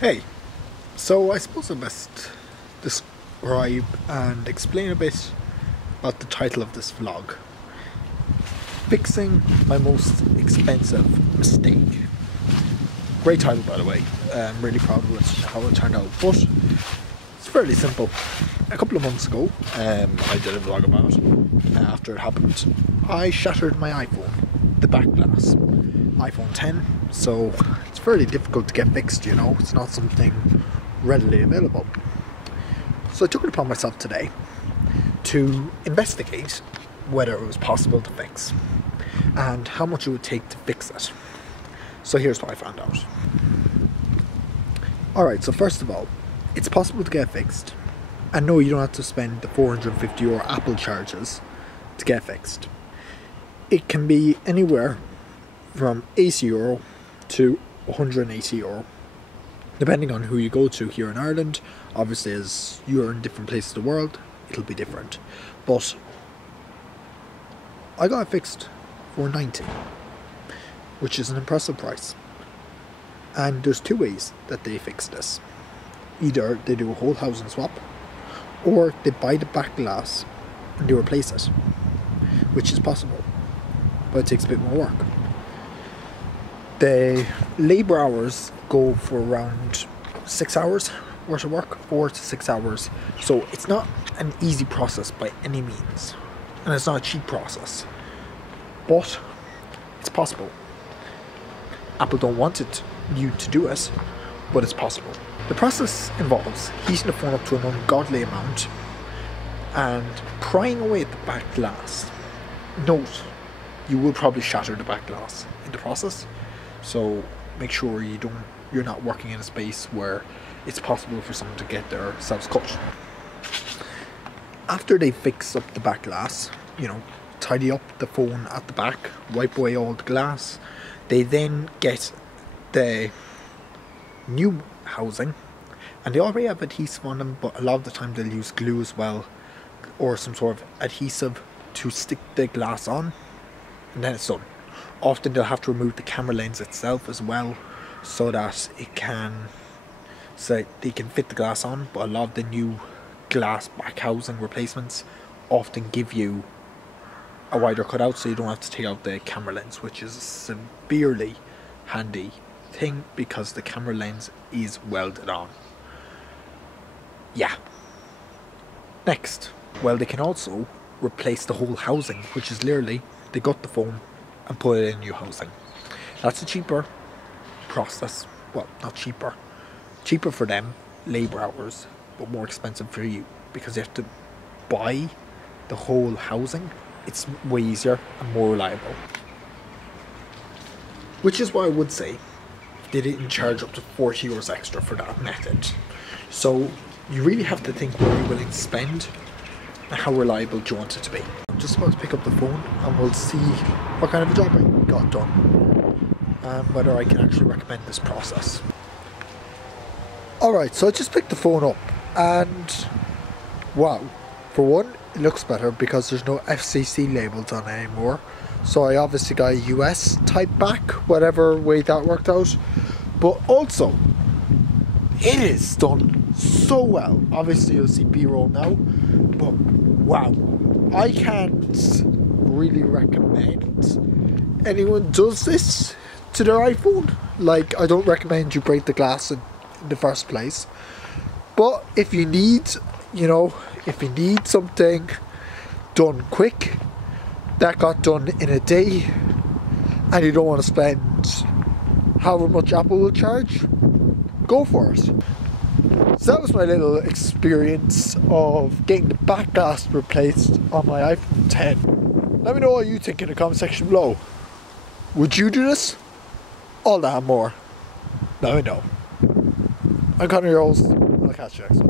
Hey, so I suppose I best describe and explain a bit about the title of this vlog. Fixing my most expensive mistake. Great title, by the way. I'm really proud of it, how it turned out, but it's fairly simple. A couple of months ago, I did a vlog about it. After it happened, I shattered my iPhone, the back glass. iPhone 10, so it's fairly difficult to get fixed, you know, it's not something readily available. So I took it upon myself today to investigate whether it was possible to fix and how much it would take to fix it. So here's what I found out. Alright, so first of all, it's possible to get fixed, and no, you don't have to spend the 450 euro Apple charges to get fixed. It can be anywhere from 80 euro to 180 euro, depending on who you go to. Here in Ireland, obviously as you're in different places of the world, it'll be different, but I got it fixed for 90, which is an impressive price. And there's two ways that they fix this. Either they do a whole housing swap, or they buy the back glass and they replace it, which is possible, but it takes a bit more work. The labour hours go for around 6 hours worth of work, 4 to 6 hours. So it's not an easy process by any means, and it's not a cheap process, but it's possible. Apple don't want you to do it, but it's possible. The process involves heating the phone up to an ungodly amount and prying away at the back glass. Note, you will probably shatter the back glass in the process, so make sure you're not working in a space where it's possible for someone to get themselves cut. After they fix up the back glass, you know, tidy up the phone at the back, wipe away all the glass, they then get the new housing, and they already have adhesive on them, but a lot of the time they'll use glue as well, or some sort of adhesive to stick the glass on, and then it's done. Often they'll have to remove the camera lens itself as well, so that they can fit the glass on. But a lot of the new glass back housing replacements often give you a wider cutout, so you don't have to take out the camera lens, which is a severely handy thing because the camera lens is welded on. Yeah. Next, well, they can also replace the whole housing, which is literally they got the phone and put it in new housing. That's a cheaper process. Well, not cheaper. Cheaper for them, labour hours, but more expensive for you because you have to buy the whole housing. It's way easier and more reliable. Which is why I would say they didn't charge up to 40 euros extra for that method. So you really have to think what you're willing to spend and how reliable do you want it to be. I'm just about to pick up the phone and we'll see what kind of a job I got done and whether I can actually recommend this process. Alright, so I just picked the phone up and wow, for one, it looks better because there's no FCC labels on it anymore. So I obviously got a US type back, whatever way that worked out. But also, it is done so well. Obviously you'll see B-roll now, but wow, I can't really recommend anyone does this to their iPhone. Like, I don't recommend you break the glass in the first place. But if you need, if you need something done quick, that got done in a day, and you don't want to spend however much Apple will charge, go for it. So that was my little experience of getting the back glass replaced on my iPhone 10. Let me know what you think in the comment section below. Would you do this? All that and more. Let me know. I'm Connor, your host. I'll catch you next time.